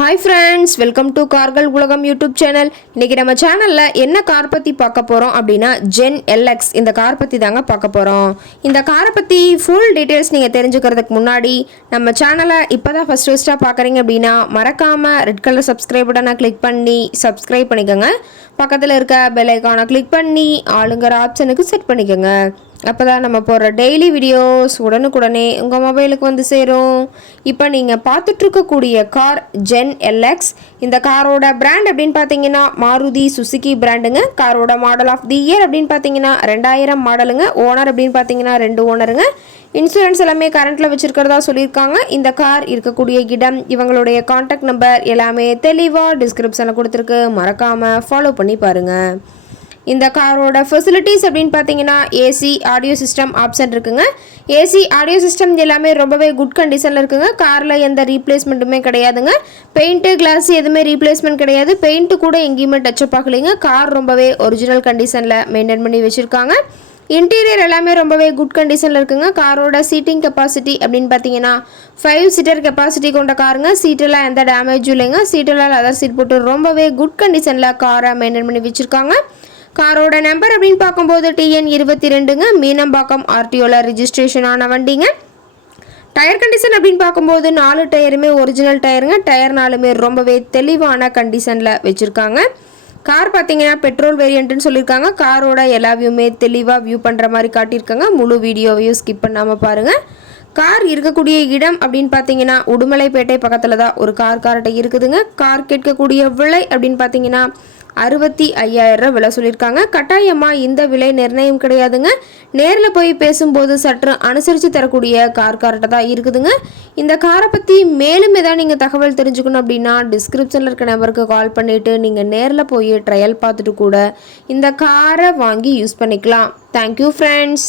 Hi friends, welcome to கார்கள் உலகம் YouTube channel. இன்னைக்கு நம்ம சேனல்ல என்ன கார் பத்தி பார்க்க போறோம் அப்படின்னா ஜென் LX இந்த கார் பத்தி தாங்க பார்க்க போறோம். இந்த காரை பத்தி ஃபுல் டீடைல்ஸ் நீங்க தெரிஞ்சுக்கிறதுக்கு முன்னாடி நம்ம சேனலை இப்பதான் ஃபர்ஸ்டா பார்க்கறீங்க அப்படின்னா மறக்காம ரெட் கலர் சப்ஸ்கிரைப் பட்டனை கிளிக் பண்ணி சப்ஸ்கிரைப் பண்ணிக்கோங்க. பக்கத்தில் இருக்க பெல் ஐகானை கிளிக் பண்ணி ஆளுங்கிற ஆப்ஷனுக்கு செட் பண்ணிக்கோங்க. அப்போ தான் நம்ம போடுற டெய்லி வீடியோஸ் உடனுக்குடனே உங்கள் மொபைலுக்கு வந்து சேரும். இப்போ நீங்கள் பார்த்துட்ருக்கக்கூடிய கார் ஜென் LX. இந்த காரோட பிராண்ட் அப்படின்னு பார்த்தீங்கன்னா மாருதி சுசுகி பிராண்டுங்க. காரோட மாடல் ஆஃப் தி இயர் அப்படின்னு பார்த்தீங்கன்னா 2000 மாடலுங்க. ஓனர் அப்படின்னு பார்த்தீங்கன்னா 2 ஓனருங்க. இன்சூரன்ஸ் எல்லாமே கரண்ட்டில் வச்சுருக்கிறதா சொல்லியிருக்காங்க. இந்த கார் இருக்கக்கூடிய இடம், இவங்களுடைய கான்டாக்ட் நம்பர் எல்லாமே தெளிவாக டிஸ்கிரிப்ஷனில் கொடுத்துருக்கு. மறக்காமல் ஃபாலோ பண்ணி பாருங்கள். இந்த காரோட ஃபெசிலிட்டிஸ் அப்படின்னு பார்த்தீங்கன்னா ஏசி ஆடியோ சிஸ்டம் ஆப்ஷன் இருக்குங்க. ஏசி ஆடியோ சிஸ்டம் எல்லாமே ரொம்பவே குட் கண்டிஷனில் இருக்குங்க. காரில் எந்த ரீப்ளேஸ்மெண்ட்டுமே கிடையாதுங்க. பெயிண்ட்டு கிளாஸ் எதுவுமே ரீப்ளேஸ்மெண்ட் கிடையாது. பெயிண்ட்டு கூட எங்கேயுமே டச்சப் ஆகலைங்க. கார் ரொம்பவே ஒரிஜினல் கண்டிஷனில் மெயின்டைன் பண்ணி வச்சுருக்காங்க. இன்டீரியர் எல்லாமே ரொம்பவே குட் கண்டிஷனில் இருக்குங்க. காரோட சீட்டிங் கெப்பாசிட்டி அப்படின்னு பார்த்தீங்கன்னா 5 சீட்டர் கெப்பாசிட்டி கொண்ட காருங்க. சீட்டெல்லாம் எந்த டேமேஜும் இல்லைங்க. சீட்டெல்லாம் லெதர் சீட் போட்டு ரொம்பவே குட் கண்டிஷனில் காரை மெயின்டைன் பண்ணி வச்சுருக்காங்க. காரோட நம்பர் அப்படின்னு பார்க்கும்போது TN 22ங்க. மீனம்பாக்கம் RTOல ரிஜிஸ்ட்ரேஷன் ஆன வண்டிங்க. டயர் கண்டிஷன் அப்படின்னு பார்க்கும்போது 4 டயருமே ஒரிஜினல் டயருங்க. டயர் 4மே ரொம்பவே தெளிவான கண்டிஷனில் வச்சுருக்காங்க. கார் பார்த்தீங்கன்னா பெட்ரோல் வேரியண்ட்டுன்னு சொல்லியிருக்காங்க. காரோட எல்லா வியூமே தெளிவாக வியூ பண்ணுற மாதிரி காட்டியிருக்காங்க. முழு வீடியோவையும் ஸ்கிப் பண்ணாமல் பாருங்கள். கார் இருக்கக்கூடிய இடம் அப்படின்னு பார்த்தீங்கன்னா உடுமலைப்பேட்டை பக்கத்தில் தான் ஒரு கார்கிட்ட இருக்குதுங்க. கார் கேட்கக்கூடிய விலை அப்படின்னு பார்த்தீங்கன்னா 65,000 விலை சொல்லியிருக்காங்க. கட்டாயமாக இந்த விலை நிர்ணயம் கிடையாதுங்க. நேரில் போய் பேசும்போது சற்று அனுசரித்து தரக்கூடிய கார்கிட்ட தான் இருக்குதுங்க. இந்த காரை பற்றி மேலும் ஏதாவது நீங்கள் தகவல் தெரிஞ்சுக்கணும் அப்படின்னா டிஸ்கிரிப்ஷனில் இருக்க நம்பருக்கு கால் பண்ணிவிட்டு நீங்கள் நேரில் போய் ட்ரையல் பார்த்துட்டு கூட இந்த காரை வாங்கி யூஸ் பண்ணிக்கலாம். Thank you friends.